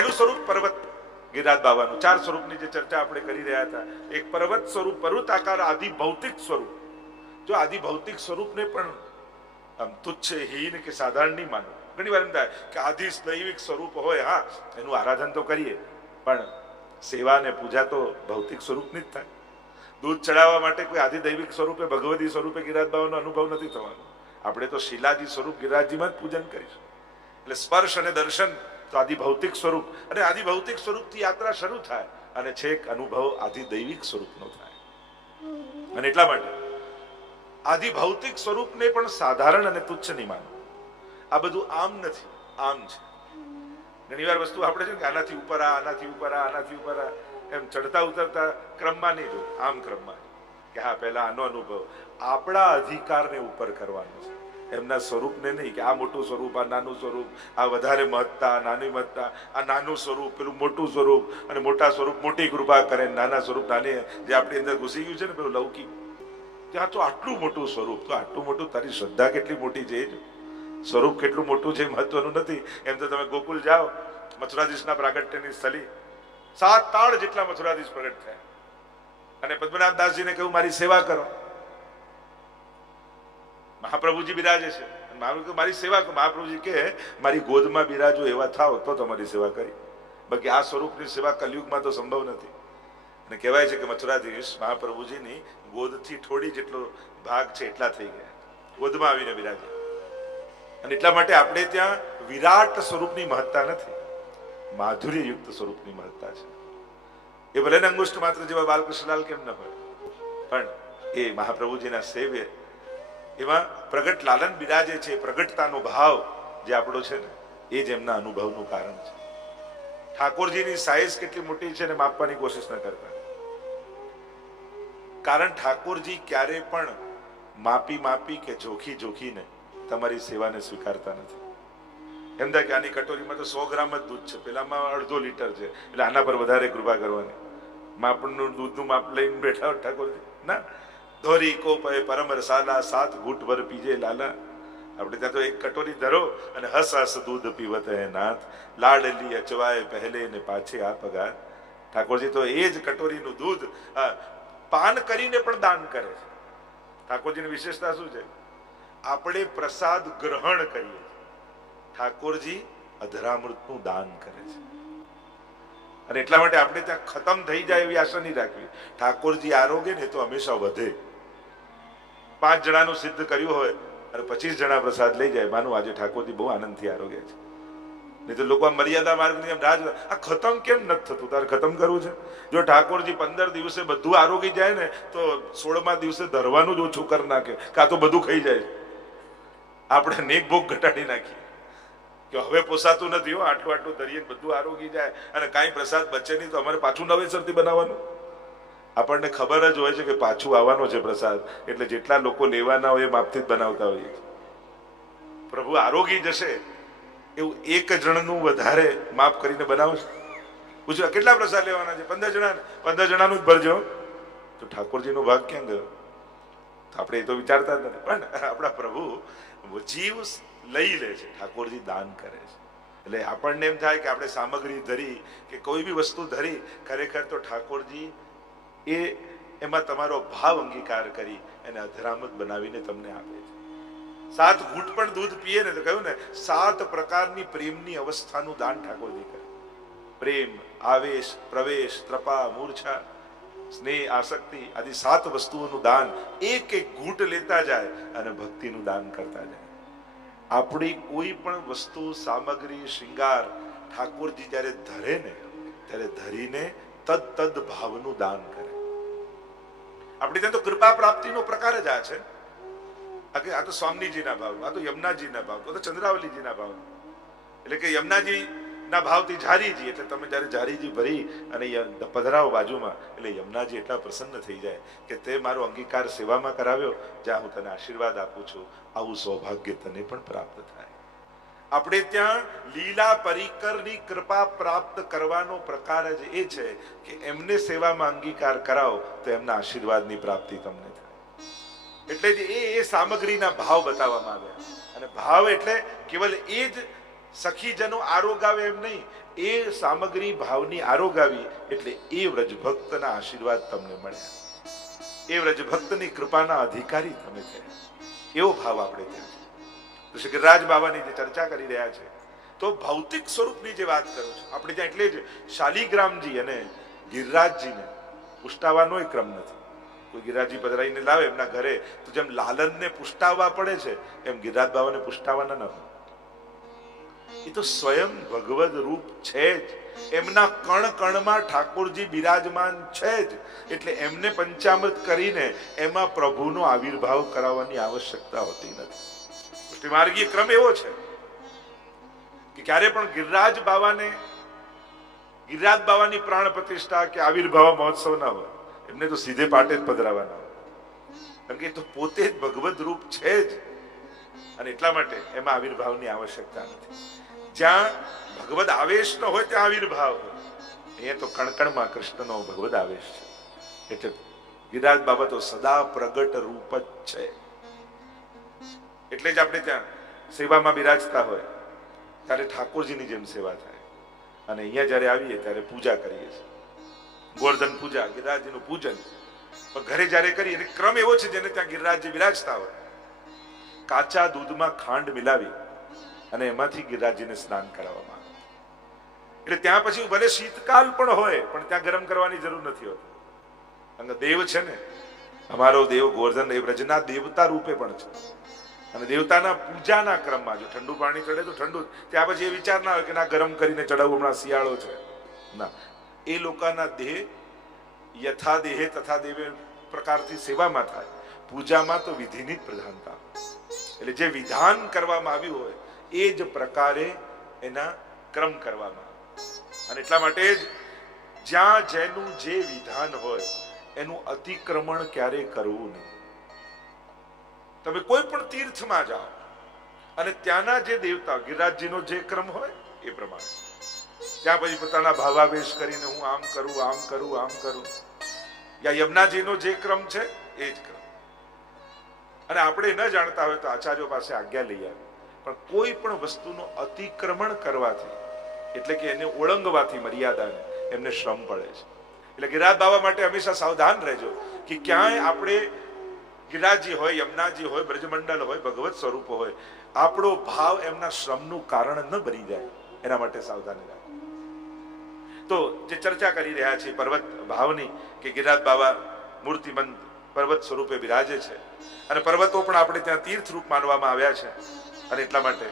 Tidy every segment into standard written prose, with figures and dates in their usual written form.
પહેલું સ્વરૂપ પર્વત ગિરિરાજ બાવાનું, 4 સ્વરૂપની જે ચર્ચા આપણે કરી રહ્યા હતા. એક પર્વત સ્વરૂપ, પર્વતાકાર આદિ ભૌતિક સ્વરૂપ. જો આદિ ભૌતિક સ્વરૂપને પણ આમ તુચ્છ, હીન કે સાધારણ નહીં માનવું. ઘણી વાર એમ થાય કે આદિ દૈવિક સ્વરૂપ હોય, હા એનું આરાધન તો કરીએ, પણ સેવા અને પૂજા તો ભૌતિક સ્વરૂપની જ થાય. દૂધ ચડાવવા માટે કોઈ આદિ દૈવિક સ્વરૂપે, ભગવદી સ્વરૂપે ગિરિરાજ બાવાનો અનુભવ નથી થવાનો. આપણે તો શિલાજી સ્વરૂપ ગિરિરાજજીમાં જ પૂજન કરીશું. એટલે સ્પર્શ અને દર્શન તો આદિ ભૌતિક સ્વરૂપ, અને આદિ ભૌતિક સ્વરૂપથી યાત્રા શરૂ થાય અને છેક અનુભવ આદિ દૈવિક સ્વરૂપનો થાય. અને એટલા માટે આદિ ભૌતિક સ્વરૂપને પણ સાધારણ અને તુચ્છ નહીં માનવું. આ બધું આમ નથી, આમ છે. ઘણી વાર વસ્તુ આપણે છે કે આનાથી ઉપર આ, આનાથી ઉપર આ, આનાથી ઉપર આ, એમ ચડતા ઉતરતા ક્રમમાં નહીં જો, આમ ક્રમમાં કે હા પહેલા આનો અનુભવ. આપણા અધિકારને ઉપર કરવાનો છે, એમના સ્વરૂપને નહીં કે આ મોટું સ્વરૂપ, આ નાનું સ્વરૂપ, આ વધારે મહત્તા, નાની મહત્તા, આ નાનું સ્વરૂપ, પેલું મોટું સ્વરૂપ, અને મોટા સ્વરૂપ મોટી કૃપા કરે, નાના સ્વરૂપ નાની, જે આપણી અંદર ઘૂસી ગયું છે ને પેલું લૌકિક, ત્યાં તો આટલું મોટું સ્વરૂપ, તો આટલું મોટું, તારી શ્રદ્ધા કેટલી મોટી છે, સ્વરૂપ કેટલું મોટું છે મહત્વનું નથી. એમ તો તમે ગોકુલ જાઓ, મથુરાધીશના પ્રાગટ્યની સ્થળી, 7 તાળ જેટલા મથુરાધીશ પ્રગટ થયા, અને પદ્મનાભ દાસજીને કહ્યું મારી સેવા કરો. મહાપ્રભુજી બિરાજે છે, મારી સેવા કરો. મહાપ્રભુજી કે મારી ગોદમાં બિરાજો એવા થાવ તો તમારી સેવા કરી, બાકી આ સ્વરૂપની સેવા કલયુગમાં તો સંભવ નથી. અને કહેવાય છે કે મથુરાધીશ મહાપ્રભુજીની ગોદથી થોડી જેટલો ભાગ છે એટલા થઈ ગયા, ગોદમાં આવીને બિરાજે. અને એટલા માટે આપણે ત્યાં વિરાટ સ્વરૂપની મહત્તા નથી, માધુર્ય યુક્ત સ્વરૂપની મહત્તા છે. એ ભલે અંગુષ્ઠ માત્ર જેવા બાલકૃષ્ણલાલ કેમ ન હોય, પણ એ મહાપ્રભુજીના સેવ્ય એમાં પ્રગટ લાલન બિરાજે છે. પ્રગટતાનો ભાવ જે આપણો છે ને, એ જ એમના અનુભવનું કારણ છે. ઠાકોરજીની સાઈઝ કેટલી મોટી છે ને માપવાની કોશિશ ન કરતા, કારણ ઠાકોરજી ક્યારે પણ માપી કે જોખીને તમારી સેવાને સ્વીકારતા નથી. એમ થાય કે આની કટોરીમાં તો 100 ગ્રામ જ દૂધ છે, પેલામાં અડધો લીટર છે, એટલે આના પર વધારે કૃપા કરવાની. માપનું દૂધનું માપ લઈને બેઠા ઠાકોરજી ના, ધોરી કોપય પરમ રસાલા, 7 ઘૂંટ ભર પીજે લાલા. આપણે ત્યાં તો એક કટોરી ધરો અને હસ હસ દૂધ પીવત હે નાથ, લાડલી અચવાય પહેલે ને પાછે આ પગાર. ઠાકોરજી તો એ જ કટોરીનું દૂધ પાન કરીને પણ દાન કરે છે. ઠાકોરજીની વિશેષતા શું છે? આપણે પ્રસાદ ગ્રહણ કરીએ, ઠાકોરજી અધરામૃતનું દાન કરે છે. અને એટલા માટે આપણે ત્યાં ખતમ થઈ જાય એવી આશા નહીં રાખવી. ઠાકોરજી આરોગે ને તો હંમેશા વધે. 5 જણાનું સિદ્ધ કર્યું હોય અને 25 જણા પ્રસાદ લઈ જાય, માનું આજે ઠાકોરજી બહુ આનંદથી આરોગ્ય છે. નહીં તો લોકો આ મર્યાદા માર્ગની એમ રાજ, આ ખતમ કેમ નથી થતું? તારે ખતમ કરવું છે. જો ઠાકોરજી 15 દિવસે બધું આરોગી જાય ને તો 16મા દિવસે ધરવાનું જ ઓછું કરી નાખે, કાં તો બધું ખાઈ જાય. આપણે નેક ભોગ ઘટાડી નાખીએ કે હવે પોસાતું નથી હો, આટલું ધરીએ બધું આરોગી જાય અને કાંઈ પ્રસાદ બચે નહીં તો અમારે પાછું નવેસરથી બનાવવાનું. આપણને ખબર જ હોય છે કે પાછું આવવાનો છે પ્રસાદ, એટલે જેટલા લોકો લેવાના હોય એ માપથી જ બનાવતા હોઈએ. પ્રભુ આરોગી જશે એવું 1 જણનું વધારે માપ કરીને બનાવશે. પૂછ્યું કેટલા પ્રસાદ લેવાના છે? 15 જણા. 15 જણાનું જ ભરજો. તો ઠાકોરજીનો ભાગ ક્યાં ગયો? આપણે એ તો વિચારતા જ નથી. પણ આપણા પ્રભુ જીવ લઈ લે છે, ઠાકોરજી દાન કરે છે. એટલે આપણને એમ થાય કે આપણે સામગ્રી ધરી કે કોઈ બી વસ્તુ ધરી, ખરેખર તો ઠાકોરજી એમાં તમારો ભાવ અંગીકાર કરી એને અધરામત બનાવીને તમને આપે છે. 7 ઘૂંટ પણ દૂધ પીએ ને તો કહ્યું ને, 7 પ્રકારની પ્રેમની અવસ્થાનું દાન ઠાકોરજી કરે. પ્રેમ, આવેશ, પ્રવેશ, ત્રપા, મૂર્છા, સ્નેહ, આસક્તિ આદિ 7 વસ્તુઓનું દાન એક ઘૂંટ લેતા જાય અને ભક્તિનું દાન કરતા જાય. આપણી કોઈ પણ વસ્તુ, સામગ્રી, શૃંગાર ઠાકોરજી જ્યારે ધરે ને ત્યારે ધરીને તદ ભાવનું દાન કરે. આપણે ત્યાં તો કૃપા પ્રાપ્તિનો પ્રકાર જ આ છે. આ તો સ્વામીજીના ભાવ, આ તો યમુનાજીના ભાવ, આ તો ચંદ્રાવલીજીના ભાવ. એટલે કે યમુનાજીના ભાવથી ઝારીજી, એટલે તમે જયારે ઝારીજી ભરી અને પધરાવો બાજુમાં, એટલે યમુનાજી એટલા પ્રસન્ન થઈ જાય કે તે મારો અંગીકાર સેવામાં કરાવ્યો, જ્યાં હું તને આશીર્વાદ આપું છું, આવું સૌભાગ્ય તને પણ પ્રાપ્ત થાય. આપણે ત્યાં લીલા પરિકરની કૃપા પ્રાપ્ત કરવાનો પ્રકાર જ એ છે કે એમને સેવામાં અંગીકાર કરાવો તો એમના આશીર્વાદની પ્રાપ્તિ તમને થાય. એટલે જ એ સામગ્રીના ભાવ બતાવવામાં આવ્યા. અને ભાવ એટલે કેવલ એ જ સખીજનો આરોગાવે એમ નહીં, એ સામગ્રી ભાવની આરોગાવી એટલે એ વ્રજભક્તના આશીર્વાદ તમને મળ્યા, એ વ્રજભક્તની કૃપાના અધિકારી તમે થયા, એવો ભાવ આપણે ત્યાં છે. તો શ્રી ગિરિરાજ બાબાની જે ચર્ચા કરી રહ્યા છે, તો ભૌતિક સ્વરૂપની જે વાત કરું છું આપણે ત્યાં, એટલે જ શાલિગ્રામજી અને ગિરિરાજજીને પુષ્ટાવાનો ક્રમ નથી. કોઈ ગિરિરાજજી પધરાઈને લાવે એમના ઘરે, તો જેમ લાલનને પુષ્ટાવવા પડે છે એમ ગિરિરાજ બાબાને પુષ્ટાવાના ન હોય. એ તો સ્વયં ભગવદ રૂપ છે જ, એમના કણ કણમાં ઠાકોરજી બિરાજમાન છે જ, એટલે એમને પંચામૃત કરીને એમાં પ્રભુનો આવિર્ભાવ કરાવવાની આવશ્યકતા હોતી નથી. પુષ્ટિમાર્ગીય ક્રમ એવો છે કે ક્યારે પણ ગિરિરાજ બાવાની પ્રાણ પ્રતિષ્ઠા કે આવિર્ભાવ મહોત્સવ ના હોય, એમને તો સીધે પાટે જ પધરાવાના હોય, કારણ કે એ તો પોતે જ ભગવદ રૂપ છે જ, અને એટલા માટે એમાં આવિર્ભાવની આવશ્યકતા નથી. જ્યાં ભગવદ આવેશ ન હોય ત્યાં આવિર્ભાવ હોય, અહીંયા તો કણકણમાં કૃષ્ણનો ભગવદ આવેશ છે. એટલે ગિરિરાજ બાબા તો સદા પ્રગટ રૂપ જ છે. એટલે જ આપણે ત્યાં સેવામાં બિરાજતા હોય ત્યારે ઠાકોરજીની જેમ સેવા થાય, અને અહીંયા જયારે આવીએ ત્યારે પૂજા કરીએ છીએ, ગોવર્ધન પૂજા, ગિરિરાજજીનું પૂજન. પણ ઘરે જયારે કરીએ, અને ક્રમ એવો છે જેને ત્યાં ગિરિરાજજી બિરાજતા હોય, કાચા દૂધમાં ખાંડ મિલાવી અને એમાંથી ગિરિરાજજીને સ્નાન કરાવવામાં આવે. એટલે ત્યાં પછી ભલે શીતકાલ પણ હોય પણ ત્યાં ગરમ કરવાની જરૂર નથી હોતી. અને દેવ છે ને, અમારો દેવ ગોવર્ધન એ વ્રજના દેવતા રૂપે પણ છે, અને દેવતાના પૂજાના ક્રમમાં જો ઠંડુ પાણી ચડે તો ઠંડુ, ત્યાં પછી એ વિચાર ના હોય કે ના ગરમ કરીને ચડાવવું, હમણાં શિયાળો છે. ના, એ લોકોના દેહ યથા દેહે તથા દેવે પ્રકારથી સેવામાં થાય. પૂજામાં તો વિધિની જ પ્રધાનતા, એટલે જે વિધાન કરવામાં આવ્યું હોય એ જ પ્રકારે એના ક્રમ કરવામાં આવે. અને એટલા માટે જ જ્યાં જેનું જે વિધાન હોય એનું અતિક્રમણ ક્યારે કરવું નહીં. તમે કોઈ પણ તીર્થમાં જાઓ અને ત્યાંના જે દેવતા, ગિરિરાજજીનો જે ક્રમ હોય એ પ્રમાણે ત્યાં પછી પોતાના ભાવાવેશ કરીને હું આમ કરું, આમ કરું, આમ કરું, યા યમુનાજીનો જે ક્રમ છે એ જ ક્રમ. અને આપણે ન જાણતા હોય તો આચાર્યો પાસે આજ્ઞા લઈ આવે, પણ કોઈ પણ વસ્તુનું અતિક્રમણ કરવાથી, એટલે કે એને ઓળંગવાથી મર્યાદાને એમને શ્રમ પડે છે. એટલે ગિરિરાજ બાબા માટે હંમેશા સાવધાન રહેજો કે ક્યાંય આપણે ગિરિરાજજી હોય, યમુનાજી હોય, બ્રજમંડળ હોય, ભગવત સ્વરૂપ હોય, આપણો ભાવ એમના શ્રમનું કારણ ન બની જાય, એના માટે સાવધાની રાખો. તો જે ચર્ચા કરી રહ્યા છે પર્વત ભાવની, કે ગિરિરાજ બાબા મૂર્તિમંત પર્વત સ્વરૂપે બિરાજે છે, અને પર્વતો પણ આપણે ત્યાં તીર્થ રૂપ માનવામાં આવ્યા છે. અને એટલા માટે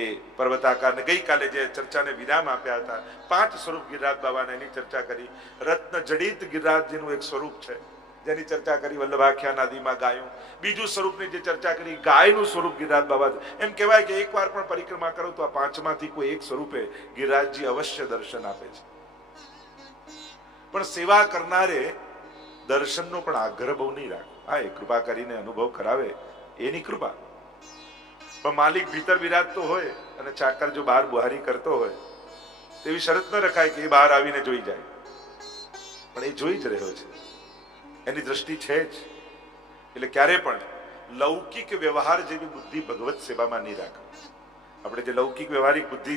એ પર્વતાકારને ગઈકાલે જે ચર્ચાને વિરામ આપ્યા હતા, 5 સ્વરૂપ ગિરિરાજ બાબાને એની ચર્ચા કરી. રત્ન જડિત ગિરિરાજજીનું એક સ્વરૂપ છે જેની ચર્ચા કરી, વલ્લભાખ્યાન આદિમાં ગાયું. બીજું સ્વરૂપની જે ચર્ચા કરી, ગાયનું સ્વરૂપ ગિરિરાજ બાબા. એમ કહેવાય કે એકવાર પણ પરિક્રમા કરો તો આ 5માંથી કોઈ એક સ્વરૂપે ગિરિરાજજી અવશ્ય દર્શન આપે છે. પણ સેવા કરનારે દર્શનનો પણ આગ્રહ બહુ નહીં રાખો. હા, એ કૃપા કરીને અનુભવ કરાવે એની કૃપા, પણ માલિક ભીતર બિરાજતો હોય અને ચાકર જો બહાર બુહારી કરતો હોય તેવી શરત ન રખાય કે એ બહાર આવીને જોઈ જાય. પણ એ જોઈ જ રહ્યો છે, એની દ્રષ્ટિ છે જ. એટલે ક્યારે પણ લૌકિક વ્યવહાર જેવી બુદ્ધિ ભગવત સેવામાં નહીં રાખો. આપણે જે લૌકિક વ્યવહારિક બુદ્ધિ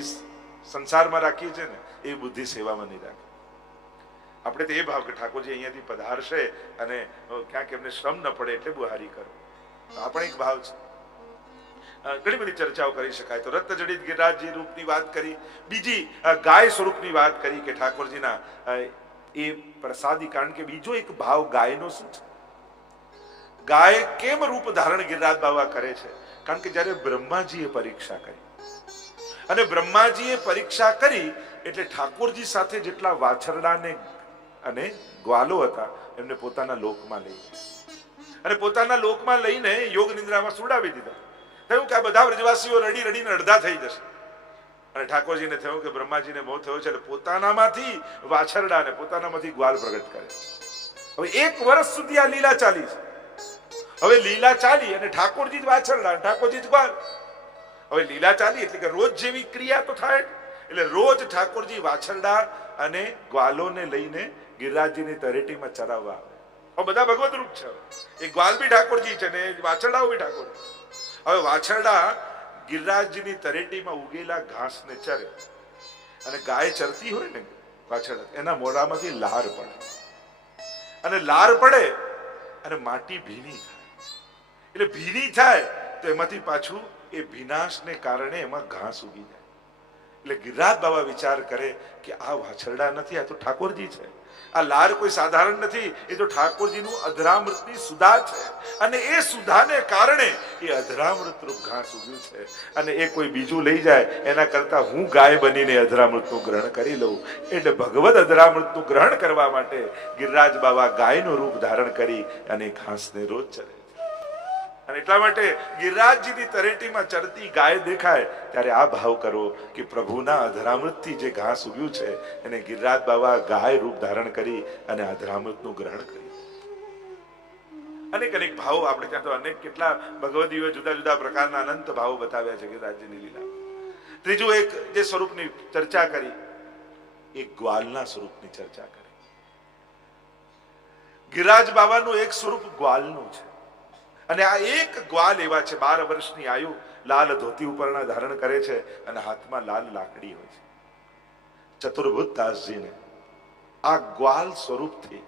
સંસારમાં રાખીએ છીએ ને, એ બુદ્ધિ સેવામાં નહીં રાખો. આપણે તો એ ભાવ કે ઠાકોરજી અહીંયાથી પધારશે અને ક્યાંક એમને શ્રમ ન પડે એટલે બુહારી કરો, આ પણ એક ભાવ છે. ઘણી બધી ચર્ચાઓ કરી શકાય. તો રત્નજડિત ગિરિરાજજી રૂપની વાત કરી, બીજી ગાય સ્વરૂપની વાત કરી કે ઠાકોરજીના એ પ્રસાદી. કારણ કે બીજો એક ભાવ ગાયનો શું છે, ગાય કેમ રૂપ ધારણ ગિરિરાજ બાબા કરે છે? કારણ કે જ્યારે બ્રહ્માજીએ પરીક્ષા કરી, અને બ્રહ્માજીએ પરીક્ષા કરી એટલે ઠાકોરજી સાથે જેટલા વાછરડાને અને ગ્વાલો હતા એમને પોતાના લોકમાં લઈ ગયા, અને પોતાના લોકમાં લઈને યોગ નિદ્રામાં સુડાવી દીધા. થયું કે આ બધા વ્રજવાસીઓ રડી રડીને અડધા થઈ જશે, અને ઠાકોરજીને થયું કે બ્રહ્માજીને મોહ થયો છે, એટલે પોતાનામાંથી વાછરડા ને પોતાનામાંથી ગ્વાલ પ્રગટ કરે. હવે 1 વર્ષ સુધી આ લીલા ચાલી છે. હવે લીલા ચાલી અને ઠાકોરજી જ વાછરડા, ઠાકોરજી જ ગ્વાલ. હવે લીલા ચાલી એટલે કે રોજ જેવી ક્રિયા તો થાય, એટલે રોજ ઠાકોરજી વાછરડા અને ગ્વાલોને લઈને ગિરિરાજજીની તરેટીમાં ચરાવવા આવે. હવે બધા ભગવત રૂપ છે. એ ગ્વાલ બી ઠાકોરજી છે ને વાછરડાઓ બી ઠાકોરજી. હવે વાછરડા ગિરિરાજજીની તરેટીમાં ઉગેલા ઘાસને ચરે, અને ગાય ચરતી હોય ને પાછળ, એના મોઢામાંથી લાર પડે, અને લાર પડે અને માટી ભીની થાય, એટલે ભીની થાય તો એમાંથી પાછું એ ભીનાશને કારણે એમાં ઘાસ ઉગી જાય. એટલે ગિરિરાજ બાબા વિચાર કરે કે આ વાછરડા નથી, આ તો ઠાકોરજી છે. આ લાર કોઈ સાધારણ નથી, એ તો ઠાકોરજીનું અધરામૃતની સુધા છે, અને એ સુધાને કારણે એ અધરામૃત રૂપ ઘાસ ઉગ્યું છે. અને એ કોઈ બીજું લઈ જાય એના કરતા હું ગાય બનીને અધરામૃતનું ગ્રહણ કરી લઉં. એટલે ભગવદ અધરામૃતનું ગ્રહણ કરવા માટે ગિરિરાજ બાબા ગાયનું રૂપ ધારણ કરી અને ઘાસને રોજ ચરે. અને એટલા માટે ગિરિરાજજીની તરેટીમાં ચરતી ગાય દેખાય ત્યારે આ ભાવ કરો કે પ્રભુના અધરામૃતથી જે ઘાસ ઉગ્યું છે એને ગિરિરાજ બાબા ગાય રૂપ ધારણ કરી અને અધરામૃતનું ગ્રહણ કર્યું. અનેક અનેક ભાવો આપણે ત્યાં તો અનેક કેટલા ભગવદીઓએ જુદા જુદા પ્રકારના અનંત ભાવો બતાવ્યા છે ગિરિરાજજીની લીલા. ત્રીજું એક જે સ્વરૂપની ચર્ચા કરી, એક ગ્વાલના સ્વરૂપની ચર્ચા કરી. ગિરિરાજ બાબાનું એક સ્વરૂપ ગ્વાલનું છે, અને આ એક ગ્વાલ એવા છે 12 વર્ષની આયુ, લાલ ધોતી ઉપરના ધારણ કરે છે અને હાથમાં લાલ લાકડી હોય છે. ચતુર્ભુજ દાસજીને આ ગ્વાલ સ્વરૂપથી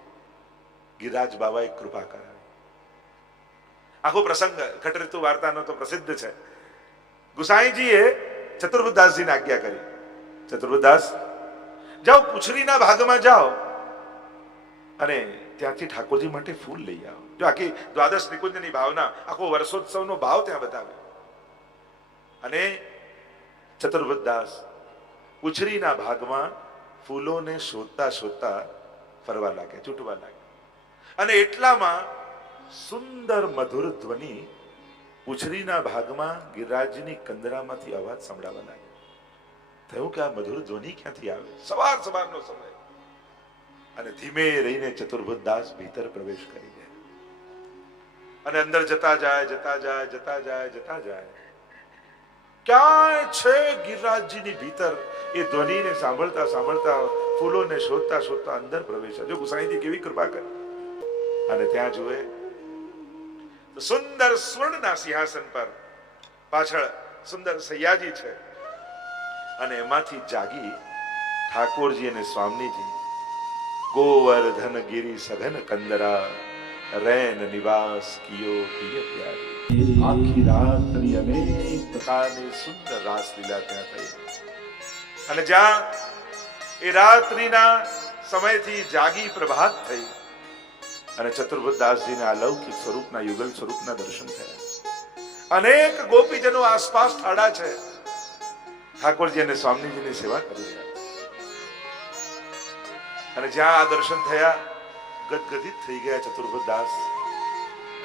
ગિરિરાજ બાબાએ કૃપા કરાવી. આખો પ્રસંગ ખટઋતુ વાર્તાનો તો પ્રસિદ્ધ છે. ગુસાઈજીએ ચતુર્ભુજ દાસજીને આજ્ઞા કરી, ચતુર્ભુજ દાસ જાઓ, પુછરીના ભાગમાં જાઓ અને ત્યાંથી ઠાકોરજી માટે ફૂલ લઈ આવો. જો આખી દ્વાદશ નિકુંજની ભાવના, આખો વર્ષોત્સવનો ભાવ ત્યાં બતાવ્યો. અને ચતુર્ભુજ દાસ ઉછરીના ભાગમાં ફૂલોને શોધતા શોધતા ફરવા લાગ્યા, ચૂંટવા લાગ્યા. અને એટલામાં સુંદર મધુર ધ્વનિ ઉછરીના ભાગમાં ગિરિરાજજીની કંદરામાંથી અવાજ સંભળાવા લાગ્યો. થયું કે આ મધુર ધ્વનિ ક્યાંથી આવે? સવારનો સમય. અને ધીમે રહીને ચતુર્ભુજ દાસ ભીતર પ્રવેશ કરી ગયા, અને અંદર જતા જાય. ક્યાંય છે ગિરિરાજજીની ભીતર એ ધ્વનિને સાંભળતા સાંભળતા, ફૂલોને શોધતા શોધતા અંદર પ્રવેશ્યા. જો ગુસાઈજી કેવી કૃપા કરી. અને ત્યાં જુએ તો સુંદર સ્વર્ણના સિંહાસન પર પાછળ સુંદર સૈયાજી છે, અને એમાંથી જાગી ઠાકોરજી અને સ્વામીજી ગોવર્ધન ગિરી સઘન કંદરા રૈન નિવાસ કિયો પિય પ્યારી. આખી રાત્રિ અનેક પ્રકારની સુંદર રાસલીલા ત્યાં થઈ. અને જ્યાં એ રાત્રિના સમયથી જાગી પ્રભાત થઈ અને ચતુર્ભુજ દાસજીના અલૌકિક સ્વરૂપના યુગલ સ્વરૂપના દર્શન થયા. અનેક ગોપીજનો આસપાસ ઠાડા છે, ઠાકોરજી અને સ્વામીજીની સેવા કરી રહ્યા. અને જ્યાં આ દર્શન થયા ગદગદિત થઈ ગયા ચતુર્ભુજ દાસ.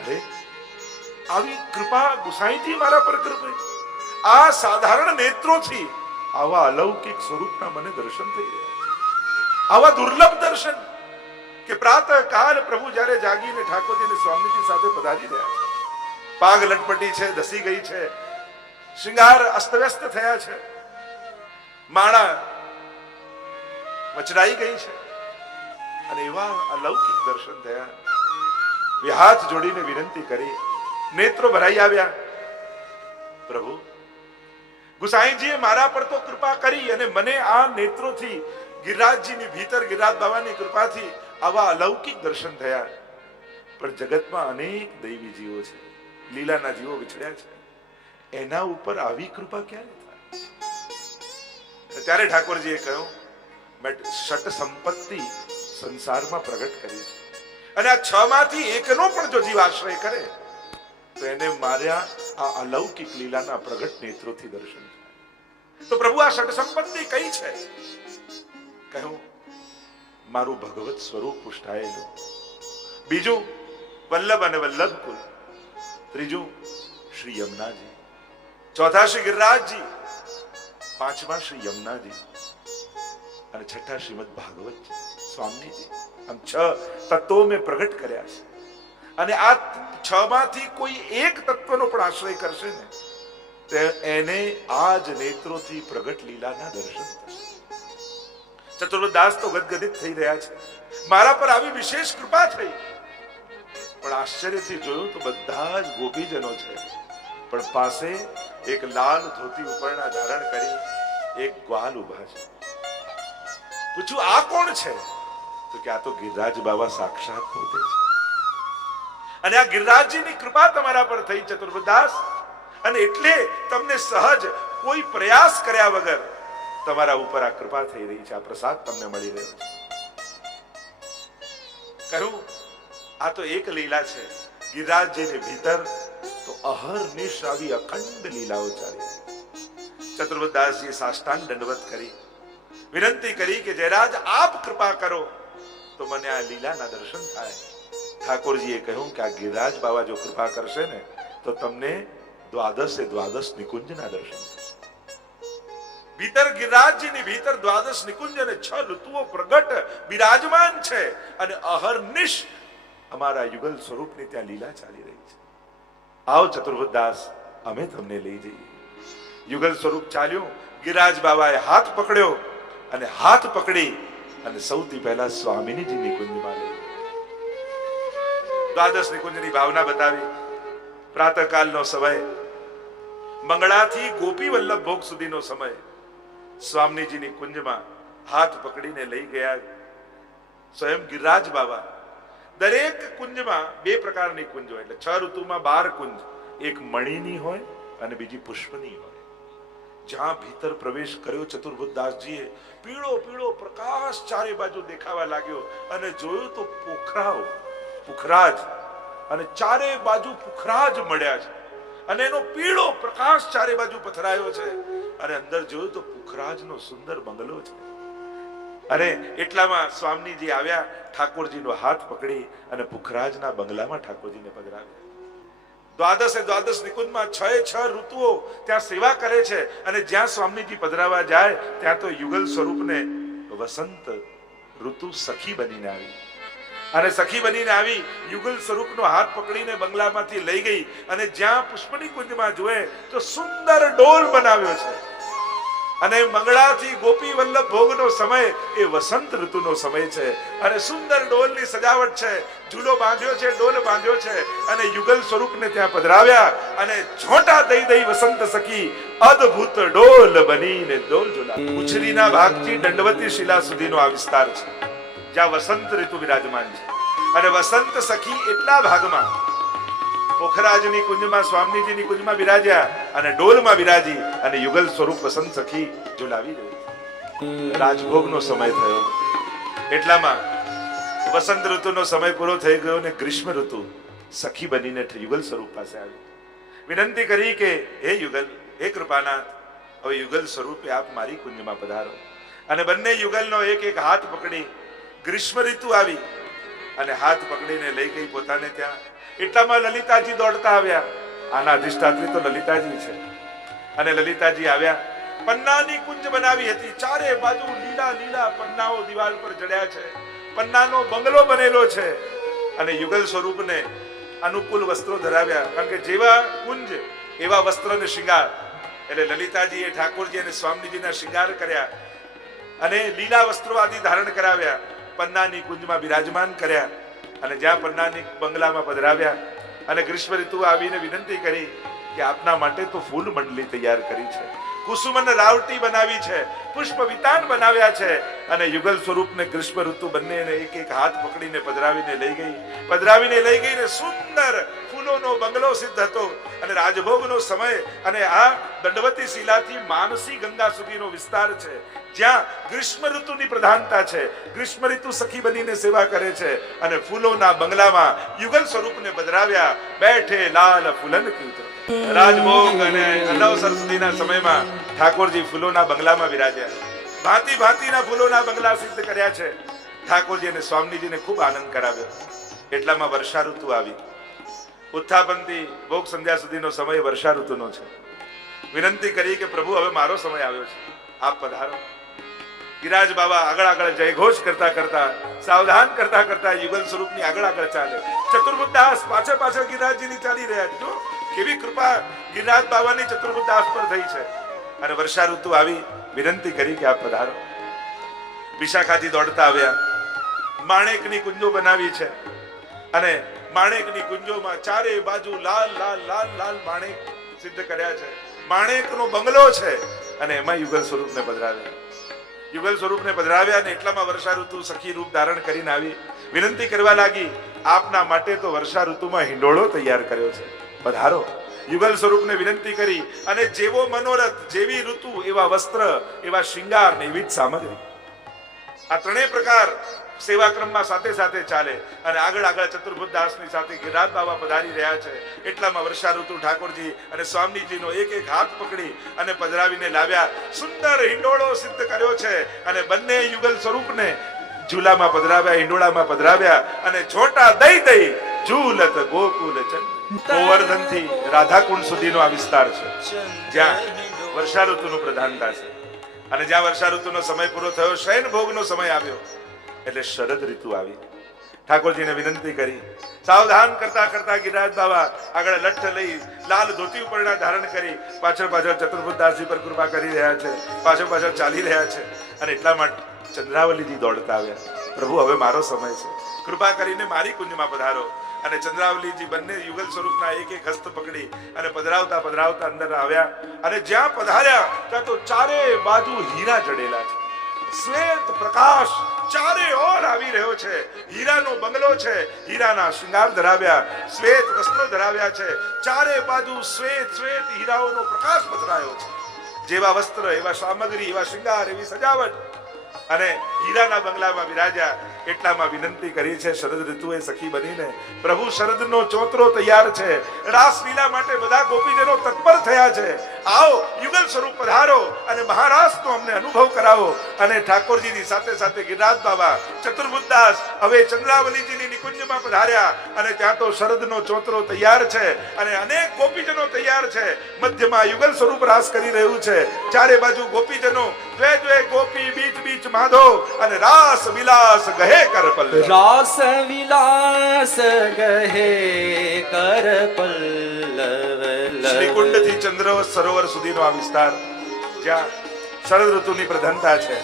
અરે આવી કૃપા ગુસાઈજી મારા પર કરી, આ સાધારણ નેત્રોથી આવા અલૌકિક સ્વરૂપના મને દર્શન થઈ રહ્યા છે. આવા દુર્લભ દર્શન કે પ્રાતઃ કાલ પ્રભુ જ્યારે જાગીને ઠાકોરજી અને સ્વામીજી સાથે પધારી રહ્યા છે. પાગ લટપટી છે, ધસી ગઈ છે, શૃંગાર અસ્તવ્યસ્ત થયા છે, માળા મચડાઈ ગઈ છે, અને એવા અલૌકિક દર્શન થયા. હાથ જોડીને વિનંતી કરી, નેત્રો ભરાઈ આવ્યા. પ્રભુ, ગુસાઈજીએ મારા પર તો કૃપા કરી અને મને આ નેત્રોથી ગિરિરાજજીની ભીતર ગિરિરાજ બાબાની કૃપાથી આવા અલૌકિક દર્શન થયા. પણ જગતમાં અનેક દૈવી જીવો છે, લીલાના જીવો વિછળ્યા છે, એના ઉપર આવી કૃપા ક્યારે થાય? ત્યારે ઠાકોરજીએ કહ્યું, મેં ષટ સંપત્તિ સંસારમાં પ્રગટ કરી છે, અને આ 6 માંથી એકનો પણ જો જીવ આશ્રય કરે તો એને માર્યા આ અલૌકિક લીલાના પ્રગટ નેત્રોથી દર્શન થાય. તો પ્રભુ, આ ષટ સંપત્તિ કઈ છે? કહ્યું, મારું ભગવત સ્વરૂપ પુષ્ટાયેલું. બીજું વલ્લભ અને વલ્લભ કુલ. ત્રીજું શ્રી યમુનાજી. ચોથા શ્રી ગિરિરાજજી. પાંચમા શ્રી યમુનાજી. અને છઠ્ઠા શ્રીમદ ભાગવત સ્વામીજી. આમ 6 તત્વો મેં પ્રગટ કર્યા છે. અને આ 6 માંથી કોઈ એક તત્વનો પણ આશ્રય કરશે ને તો એને આ જ નેત્રોથી પ્રગટ લીલાના દર્શન થશે. ચતુર્ભુજ દાસ તો ગદગદિત થઈ રહ્યા છે, મારા પર આવી વિશેષ કૃપા થઈ. પણ આશ્ચર્યથી જોયું તો બધા જ ગોપીજનો છે, પણ પાસે એક લાલ ધોતી ઉપરણા ધારણ કરી એક ગ્વાલ ઉભા છે. પૂછ્યું આ કોણ છે? તો કે આ તો ગિરિરાજ બાબા સાક્ષાત પોતે છે. અને આ ગિરિરાજજીની કૃપા તમારા પર થઈ ચતુર્બુદ્ધદાસ, અને એટલે તમને સહજ કોઈ પ્રયાસ કર્યા વગર તમારા ઉપર આ કૃપા થઈ રહી છે, આ પ્રસાદ તમને મળી રહ્યો છે. કહ્યું આ તો એક લીલા છે. ગિરિરાજજીની ભીતર તો અહર્નિશ આવી અખંડ લીલાઓ ચાલી. ચતુર્બુદ્ધદાસજીએ સાષ્ટાંગ દંડવત કરી વિનંતી કરી કે જયરાજ આપ કૃપા કરો તો મને આ લીલાના દર્શન થાય. ઠાકોરજીએ કહ્યું કે આ ગિરિરાજ બાબા જો કૃપા કરશે ને તો તમને દ્વાદશે દ્વાદશ નિકુંજના દર્શન થશે. ભીતર ગિરિરાજજીની ભીતર દ્વાદશ નિકુંજ અને 6 ઋતુઓ પ્રગટ બિરાજમાન છે, અને અહર્નિશ અમારા યુગલ સ્વરૂપની ત્યાં લીલા ચાલી રહી છે. આવો ચતુર્બુદ્ધદાસ, અમે તમને લઈ જઈએ. યુગલ સ્વરૂપ ચાલ્યું. ગિરિરાજ બાબાએ હાથ પકડ્યો અને હાથ પકડી અને સૌથી પહેલા સ્વામિનીજી નિકુંજમાં લઈ દ્વાદશ નિકુંજની ભાવના બતાવી. પ્રાતઃકાલનો સમય, મંગળાથી ગોપી વલ્લભ ભોગ સુધીનો સમય. સ્વામીજીની કુંજમાં હાથ પકડીને લઈ ગયા સ્વયં ગિરિરાજ બાબા. દરેક કુંજમાં 2 પ્રકારની કુંજ હોય, એટલે 6 ઋતુમાં 12 કુંજ. એક મણીની હોય અને બીજી પુષ્પની હોય. જ્યાં ભીતર પ્રવેશ કર્યો ચતુર્બુદ્ધદાસજીએ, પીળો પીળો પ્રકાશ ચારે બાજુ દેખાવા લાગ્યો, અને જોયું તો પુખરાજ, અને ચારે બાજુ પુખરાજ મળ્યા છે, અને એનો પીળો પ્રકાશ ચારે બાજુ પથરાયો છે, અને અંદર જોયું તો પુખરાજનો સુંદર બંગલો છે. અને એટલામાં સ્વામીજી આવ્યા, ઠાકોરજીનો હાથ પકડી અને પુખરાજના બંગલામાં ઠાકોરજીને પધરાવ્યા. દ્વાદશે દ્વાદશ નિકુંજમાં 6 ઋતુઓ ત્યાં સેવા કરે છે, અને જ્યાં સ્વામીજી પધરાવા જાય ત્યાં તો યુગલ સ્વરૂપને વસંત ઋતુ સખી બનીને આવી. અને સખી બનીને આવી યુગલ સ્વરૂપનો હાથ પકડીને બંગલામાંથી લઈ ગઈ, અને જ્યાં પુષ્પની કુંજમાં જોયે તો સુંદર ડોલ બનાવ્યો છે. અને મંગળાથી ગોપી વલ્લભ ભોગનો સમય એ વસંત ઋતુનો સમય છે, અને સુંદર ડોલની સજાવટ છે, ઝૂલો બાંધ્યો છે, ડોલ બાંધ્યો છે, અને યુગલ સ્વરૂપને ત્યાં પધરાવ્યા, અને છોટા દઈ દઈ વસંત સખી અદ્ભુત ડોલ બનીને ડોલ ઝુલાવી. ઉછરીના ભાગથી દંડવતી શિલા સુધીનો આ વિસ્તાર છે જ્યાં વસંત ઋતુ વિરાજમાન છે. અને વસંત સખી એટલા ભાગમાં પોખરાજની કુંજમાં, સ્વામીજીની કુંજમાં બિરાજ્યા, અને ડોલમાં બિરાજી અને યુગલ સ્વરૂપ વસંત સખી ઝુલાવી રહી. રાજભોગનો સમય થયો. એટલામાં વસંત ઋતુનો સમય પૂરો થઈ ગયો, અને ગ્રીષ્મ ઋતુ સખી બનીને યુગલ સ્વરૂપ પાસે આવી. વિનંતી કરી કે હે યુગલ, હે કૃપાનાથ, હવે યુગલ સ્વરૂપે આપ મારી કુંજમાં પધારો. અને બંને યુગલનો એક એક હાથ પકડી ગ્રીષ્મ ઋતુ આવી અને હાથ પકડીને લઈ ગઈ પોતાને ત્યાં. એટલામાં લલિતાજી દોડતા આવ્યા. આના અધિષ્ઠાત્રી તો લલિતાજી છે. અને લલિતાજી આવ્યા. પન્નાની કુંજ બનાવી હતી, ચારે બાજુ લીલા લીલા પન્નાઓ દિવાલ પર જડ્યા છે, પન્નાનો બંગલો બનેલો છે, અને યુગલ સ્વરૂપને અનુકૂળ વસ્ત્રો ધરાવ્યા. કારણ કે જેવા કુંજ એવા વસ્ત્ર ને શિંગાર. એટલે લલિતાજીએ ઠાકોરજી અને સ્વામીજીના શિંગાર કર્યા, અને લીલા વસ્ત્રો આદિ ધારણ કરાવ્યા, પન્નાની કુંજમાં બિરાજમાન કર્યા, અને જ્યાં પન્નાની બંગલામાં પધરાવ્યા. અને ગ્રીષ્મ ઋતુ આવીને વિનંતી કરી કે આપના માટે તો ફૂલ મંડલી તૈયાર કરી છે, કુસુમન રાવટી બનાવી છે, પુષ્પ વિતાન બનાવ્યા છે. અને યુગલ સ્વરૂપને ગ્રીષ્મ ઋતુ બંનેને એક એક હાથ પકડીને પધરાવીને લઈ ગઈ. ને સુંદર ફૂલોનો બંગલો સિદ્ધ હતો, અને રાજભોગનો સમય, અને આ દંડવતી શિલાથી માનસી ગંગા સુધીનો વિસ્તાર છે જ્યાં ગ્રીષ્મ ઋતુની પ્રધાનતા છે. ગ્રીષ્મ ઋતુ સખી બનીને સેવા કરે છે, અને ફૂલોના બંગલામાં યુગલ સ્વરૂપને પધરાવ્યા. બેઠે લાલ ફૂલન કીર્તન. રાજભોગ અને અનવસર સુધીના સમયમાં ઠાકોરજી ફૂલોના બંગલામાં વિરાજ્યા. ભાંતિ ભાંતિના ફૂલોના બંગલા સિદ્ધ કર્યા છે. ઠાકોરજી અને સ્વામીજીને ખૂબ આનંદ કરાવ્યો. એટલામાં વર્ષા ઋતુ આવી. ઉત્થાપનથી ભોગ સંધ્યા સુધીનો સમય વર્ષા ઋતુનો છે. વિનંતી કરી કે પ્રભુ હવે મારો સમય આવ્યો છે, આપ પધારો. ગિરિરાજ બાબા આગળ જયઘોષ કરતા કરતા, સાવધાન કરતા કરતા યુગલ સ્વરૂપની આગળ ચાલે. ચતુર્બુદ્ધદાસ પાછળ ગિરિરાજજીની ચાલી રહ્યા છે. જો કેવી કૃપા ગિરિરાજ બાબાની ચતુર્બુદ્ધદાસ પર થઈ છે. અને વર્ષા ઋતુ આવી. વિનંતી કરી કે આપ પધારો. વિશાખાજી દોડતા આવ્યા. માણેકની કુંજો બનાવી છે, અને માણેકની કુંજોમાં ચારે બાજુ લાલ લાલ લાલ લાલ માણેક સિદ્ધ કર્યા છે. માણેકનો બંગલો છે અને એમાં યુગલ સ્વરૂપને પધરાવ્યા. યુગલ સ્વરૂપને પધરાવ્યા અને એટલામાં વર્ષા ઋતુ સખી રૂપ ધારણ કરીને આવી વિનંતી કરવા લાગી, આપના માટે તો વર્ષા ઋતુમાં હિંડોળો તૈયાર કર્યો છે, પધારો. યુગલ સ્વરૂપને વિનંતી કરી અને જેવો મનોરથ, જેવી ઋતુ એવા વસ્ત્ર, એવા શૃંગાર ને એવી જ સામગ્રી. આ ત્રણેય પ્રકાર સેવાક્રમમાં સાથે સાથે ચાલે અને આગળ આગળ ચતુર્ભુજ દાસની સાથે ગિરિરાજ બાબા પધારી રહ્યા છે. એટલામાં વર્ષા ઋતુ ઠાકોરજી અને સ્વામીજીનો એક એક હાથ પકડી અને પધરાવીને લાવ્યા. સુંદર હિંડોળો સિદ્ધ કર્યો છે અને બંને યુગલ સ્વરૂપને ઝૂલામાં પધરાવ્યા, હિંડોળામાં પધરાવ્યા અને છોટા દઈ દઈ ઝૂલત ગોકુલ ચંદ્ર. ગોવર્ધન થી રાધાકુંડ સુધીનો આ વિસ્તાર છે જ્યાં વર્ષા ઋતુનું પ્રધાનતા છે. અને જ્યાં વર્ષા ઋતુનો સમય પૂરો થયો, શયન ભોગનો સમય આવ્યો એટલે શરદ ઋતુ આવી. ઠાકોરજીને વિનંતી કરી, સાવધાન કરતા કરતા ગિરિરાજ બાબા આગળ લઠ્ઠ લઈ લાલ ધોતી ઉપરણા ધારણ કરી પાછળ પાછળ ચતુર્ભુજ દાસજી પર કૃપા કરી રહ્યા છે, પાછળ પાછળ ચાલી રહ્યા છે. અને એટલામાં ચંદ્રાવલીજી દોડતા આવ્યા, પ્રભુ હવે મારો સમય છે, કૃપા કરીને મારી કુંજમાં પધારો. અને ચંદ્રાવલીજી બંને યુગલ સ્વરૂપના એક એક હસ્ત પકડી અને પધરાવતા પધરાવતા અંદર આવ્યા. અને જ્યાં પધાર્યા ત્યાં તો ચારે બાજુ હીરા જડેલા છે, શ્વેત પ્રકાશ ચારે ઓર આવી રહ્યો છે. હીરાનો બંગલો છે, હીરાના શૃંગાર ધરાવ્યા, શ્વેત વસ્ત્રો ધરાવ્યા છે, ચારે બાજુ શ્વેત શ્વેત હીરાઓનો પ્રકાશ પથરાયો છે. જેવા વસ્ત્ર એવા સામગ્રી, એવા શૃંગાર, એવી સજાવટ અને હીરાના બંગલામાં વિરાજ્યા. એટલામાં વિનંતી કરી છે શરદ ઋતુએ સખી બનીને, પ્રભુ શરદનો ચોતરો તૈયાર છે, રાસલીલા માટે બધા ગોપીજનો તત્પર થયા છે, આવો યુગલ સ્વરૂપ પધારો અને મહારાસનો અમને અનુભવ કરાવો. અને ઠાકોરજીની સાથે સાથે ગિરિરાજ બાબા, ચતુર્ભુજ દાસ હવે ચંદ્રાવલીજીની નિકુંજમાં પધાર્યા. અને ત્યાં તો શરદનો ચોતરો તૈયાર છે અને અનેક ગોપીજનો તૈયાર છે. મધ્યમાં યુગલ સ્વરૂપ રાસ કરી રહ્યું છે, ચારે બાજુ ગોપીજનો, દ્વે દ્વે ગોપી બીચ બીચ માધો અને રાસ વિલાસ ગહે કર પલ્લવ. રાસ વિલાસ ગહે કર પલ્લવ. શ્રીકુંડ થી ચંદ્ર સરોવર સુધીનો આ વિસ્તાર જ્યાં શરદ ઋતુની પ્રધાનતા છે.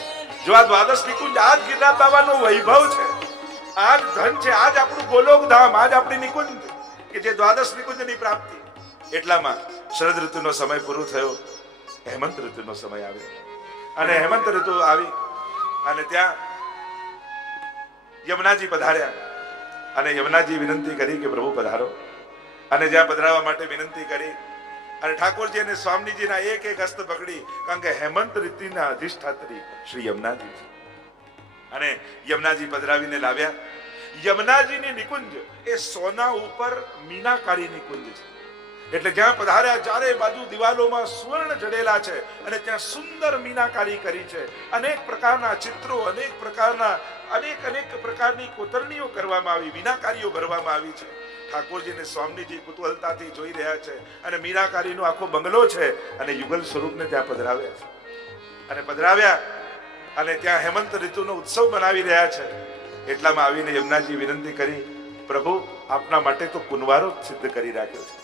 જો આ દ્વાદશ નિકુંજ, આ જ ગિરિરાજ બાબાનો વૈભવ છે, આ જ ધન છે, આ જ આપણું ગોલોક ધામ, આ જ આપણી નિકુંજ કે જે દ્વાદશ નિકુંજની પ્રાપ્તિ. એટલામાં શરદ ઋતુનો સમય પૂરો થયો, હેમંત ઋતુનો સમય આવ્યો. અને હેમંત ઋતુ આવી અને ત્યાં યમુનાજી પધાર્યા. અને યમુનાજી વિનંતી કરી કે પ્રભુ પધારો. અને જ્યાં પધરાવવા માટે વિનંતી કરી અને ઠાકોરજી અને સ્વામીજીના એક એક હસ્ત પકડી, કારણ કે હેમંત ઋતુના અધિષ્ઠાત્રી શ્રી યમુનાજી છે. અને યમુનાજી પધરાવીને લાવ્યા. યમુનાજીની નિકુંજ એ સોના ઉપર મીનાકારી નિકુંજ છે. એટલે જ્યાં પધાર્યા ચારે બાજુ દિવાલોમાં સુવર્ણ જડેલા છે અને ત્યાં સુંદર મીનાકારી કરી છે. અનેક પ્રકારના ચિત્રો, અનેક પ્રકારની કોતરણીઓ કરવામાં આવી, મીનાકારીઓ ભરવામાં આવી છે. ઠાકોરજી અને સ્વામીજી કુતૂહલતાથી જોઈ રહ્યા છે અને મીનાકારીનો આખો બંગલો છે. અને યુગલ સ્વરૂપને ત્યાં પધરાવ્યા છે. અને પધરાવ્યા અને ત્યાં હેમંત ઋતુનો ઉત્સવ બનાવી રહ્યા છે. એટલામાં આવીને યમુનાજી વિનંતી કરી, પ્રભુ આપના માટે તો કુંવારો સિદ્ધ કરી રાખ્યો છે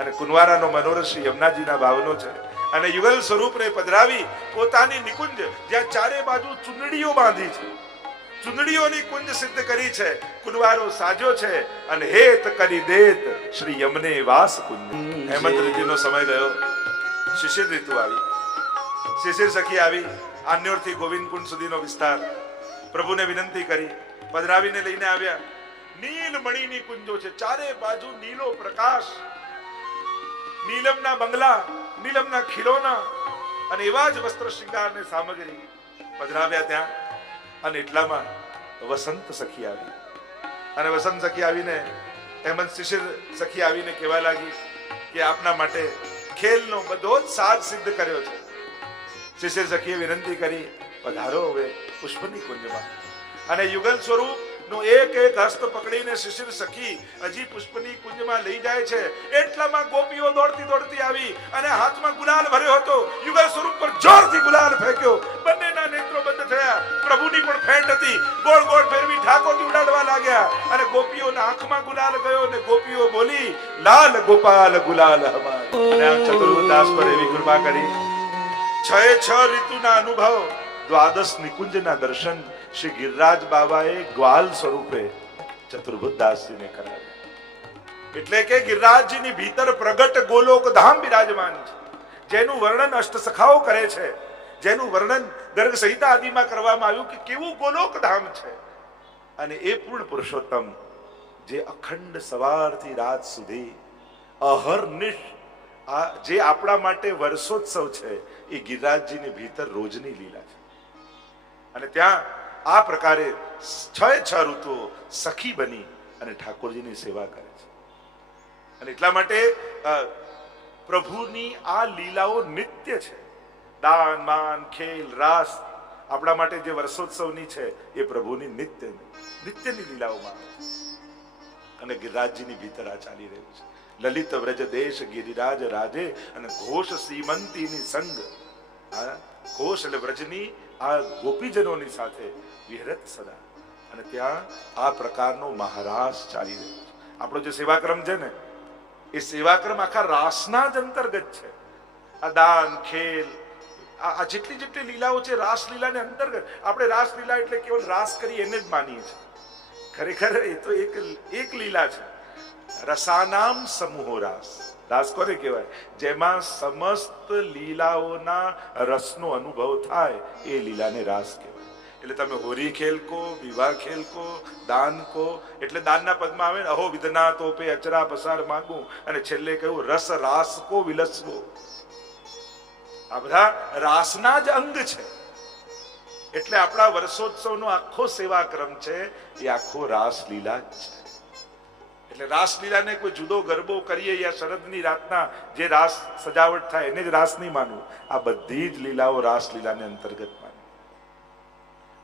અને કુંવારાનો મનોરથ શ્રી યમુનાજીના ભાવનો છે. અને યુગલ સ્વરૂપને પધરાવી પોતાની નિકુંજ જ્યાં ચારે બાજુ ચુંદડીઓ બાંધી છે, ચુંદડીઓની કુંજ સિદ્ધ કરી છે, કુંવારો સાજો છે અને હેત કરી દેત શ્રી યમને વાસ કુંજ. હેમંત ઋતુનો સમય ગયો, શિશિર ઋતુ આવી. શિશિર સખી આવી, આન્યોરથી ગોવિંદ કુંડ સુધીનો વિસ્તાર. પ્રભુને વિનંતી કરી, પધરાવીને લઈને આવ્યા. નીલ મણીની કુંજો છે, ચારે બાજુ નીલો પ્રકાશ, નીલમના બંગલા, નીલમના ખીલોના અને એવા જ વસ્ત્ર શૃંગાર ને સામગ્રી પધરાવ્યા ત્યાં. અને એટલામાં વસંત સખી આવી. અને વસંત સખી આવીને હેમંત શિશિર સખી આવીને કહેવા લાગી કે આપના માટે ખેલનો બધો જ સાજ સિદ્ધ કર્યો છે. શિશિર સખીએ વિનંતી કરી, પધારો હવે પુષ્પની કુંજમાં. અને યુગલ સ્વરૂપ નો એક એક હસ્ત પકડીને શિશિર સખી હજી પુષ્પની કુંજમાં લઈ જાય છે. એટલામાં ગોપીઓ દોડતી દોડતી આવી અને હાથમાં ગુલાલ ભર્યો હતો. યુગલ સ્વરૂપ પર જોરથી ગુલાલ ફેંક્યો, બંનેના નેત્રો બંધ થયા. પ્રભુની પણ ફેંટ હતી, ગોળ ગોળ ફેરવી ઠાકોરજી ઉડાડવા લાગ્યા. અને ગોપીઓના આંખમાં ગુલાલ ગયો અને ગોપીઓ બોલી, લાલ ગોપાલ ગુલાલ હમાર. અને આમ ચતુર્ભુજ દાસ પર એવી કૃપા કરી, 6 ઋતુના અનુભવ, દ્વાદશ નિકુંજના દર્શન શ્રી ગિરિરાજ બાબાએ ગ્વાલ સ્વરૂપે ચતુર્ભુજ દાસજીને કરાવ્યા. એટલે કે ગિરિરાજજીની ભીતર પ્રગટ ગોલોક ધામ બિરાજમાન છે, જેનું વર્ણન અષ્ટસખાઓ કરે છે, જેનું વર્ણન ગર્ગ સંહિતા આદિમાં કરવામાં આવ્યું કે કેવું ગોલોક ધામ છે, અને એ પૂર્ણ પુરુષોત્તમ જે અખંડ સવારથી રાત સુધી અહર્નિશ જે આપણા માટે વર્ષોત્સવ છે, એ ગિરિરાજજીની ભીતર રોજની લીલા છે. અને ત્યાં આ પ્રકારે 6 ઋતુઓ સખી બની અને ઠાકોરજીની સેવા કરે છે. અને એટલા માટે પ્રભુની આ લીલાઓ નિત્ય છે. દાન માન ખેલ રાસ આપણા માટે જે વર્ષોત્સવની છે એ પ્રભુની નિત્યની લીલાઓમાં આવે છે. અને ગિરિરાજજીની ભીતર આ ચાલી રહ્યું છે. લલિત વ્રજ દેશ ગિરિરાજ રાજે અને ઘોષ શ્રીમંતીની સંગ, ઘોષ એટલે વ્રજની આ ગોપીજનોની સાથે વિહરત સદા. અને ત્યાં આ પ્રકારનો મહારાસ ચાલી રહ્યો છે. આપણો જે સેવાક્રમ છે ને એ સેવાક્રમ આખા રાસના જ અંતર્ગત છે. આ દાન ખેલ આ જેટલી લીલાઓ છે રાસલીલાને અંતર્ગત. આપણે રાસલીલા એટલે કેવલ રાસ કરી એને જ માનીએ છીએ. ખરેખર એ તો એક લીલા છે. રસાનામ સમૂહો રાસ. રાસ કોને કહેવાય? જેમાં સમસ્ત લીલાઓના રસનો અનુભવ થાય એ લીલાને રાસ કહેવાય. એટલે તમે હોરી ખેલ કો, વિવાહ ખેલ કો, દાન કો, એટલે દાનના પદમાં આવે ને અહો વિધના તોપે અચરા પસાર માગું, અને છેલ્લે કહ્યું રસ રાસ કો વિલસવો. આ બધા રાસના જ અંગ છે. એટલે આપણા વર્ષોત્સવનો આખો સેવાક્રમ છે એ આખો રાસલીલા જ છે. એટલે રાસલીલાને કોઈ જુદો ગરબો કરીએ યા શરદની રાતના જે રાસ સજાવટ થાય એને જ રાસ નહીં માનવું. આ બધી જ લીલાઓ રાસલીલાને અંતર્ગત માનવી.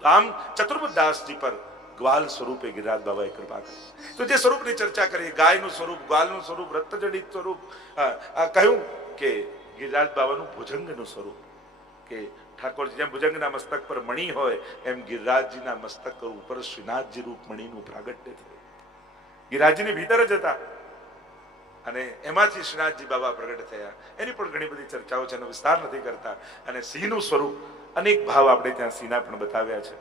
આમ ચતુર્બુદ્ધદાસજી પર ગ્વાલ સ્વરૂપે ગિરિરાજ બાબાએ કૃપા કરી. તો જે સ્વરૂપની ચર્ચા કરીએ, ગાયનું સ્વરૂપ, ગ્વાલનું સ્વરૂપ, રક્તજડિત સ્વરૂપ, કહ્યું કે ગિરિરાજ બાબાનું ભુજંગનું સ્વરૂપ, કે ઠાકોરજી જેમ ભુજંગના મસ્તક પર મણી હોય એમ ગિરિરાજજીના મસ્તક ઉપર શ્રીનાથજી રૂપ મણીનું પ્રાગટ્ય થયું. ગિરિરાજજીની ભીતર જ હતા અને એમાંથી શ્રીનાથજી બાબા પ્રગટ થયા. એની પણ ઘણી બધી ચર્ચાઓ છે, એનો વિસ્તાર નથી કરતા. અને સિંહનું સ્વરૂપ, અનેક ભાવ આપણે ત્યાં સિંહના પણ બતાવ્યા છે.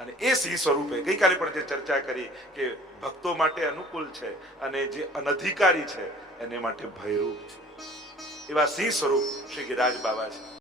અને એ સિંહ સ્વરૂપે ગઈકાલે પણ જે ચર્ચા કરી કે ભક્તો માટે અનુકૂળ છે અને જે અનધિકારી છે એને માટે ભયરૂપ છે, એવા સિંહ સ્વરૂપ શ્રી ગિરિરાજ બાબા છે.